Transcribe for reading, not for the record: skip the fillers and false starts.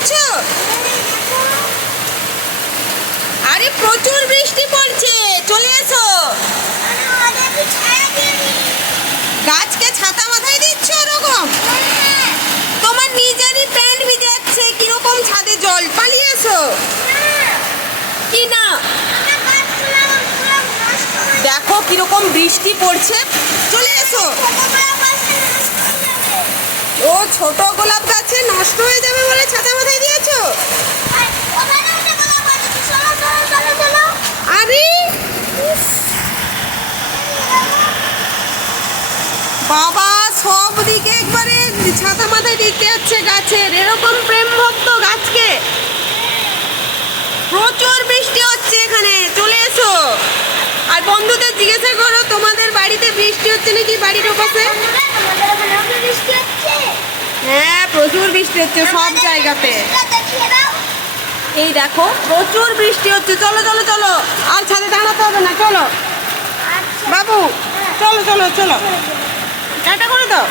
যাচ্ছ? আরে প্রচুর বৃষ্টি পড়ছে, চলে এসো। গাছকে ছাতা মাথায় দিচ্ছ ওরকম? তোমার নিজেরই প্যান্ট ভিজে যাচ্ছে, কিরকম ছাদে জল, পালিয়ে এসো। কি না, দেখো কিরকম বৃষ্টি পড়ছে, চলে এসো। ও ছোট গোলাপ গাছে নষ্ট হয়ে যাবে বলে ছাতা মাথায় দিয়েছো? আরে বাবা, সব দিকে একবারে ছাতা মাথায় দিতে যাচ্ছে গাছের, এরকম প্রেম ভক্ত গাছকে। প্রচুর বৃষ্টি হচ্ছে এখানে, চলে এসো। আর বন্ধুদের জিজ্ঞাসা করো তোমাদের বাড়িতে বৃষ্টি হচ্ছে নাকি বাড়ির ওপাশে। হ্যাঁ, প্রচুর বৃষ্টি হচ্ছে সব জায়গাতে। এই দেখো প্রচুর বৃষ্টি হচ্ছে, চলো চলো চলো, আর ছাদে দাঁড়াতে হবে না, চলো বাবু, চলো চলো চলো, টাটা করে দাও।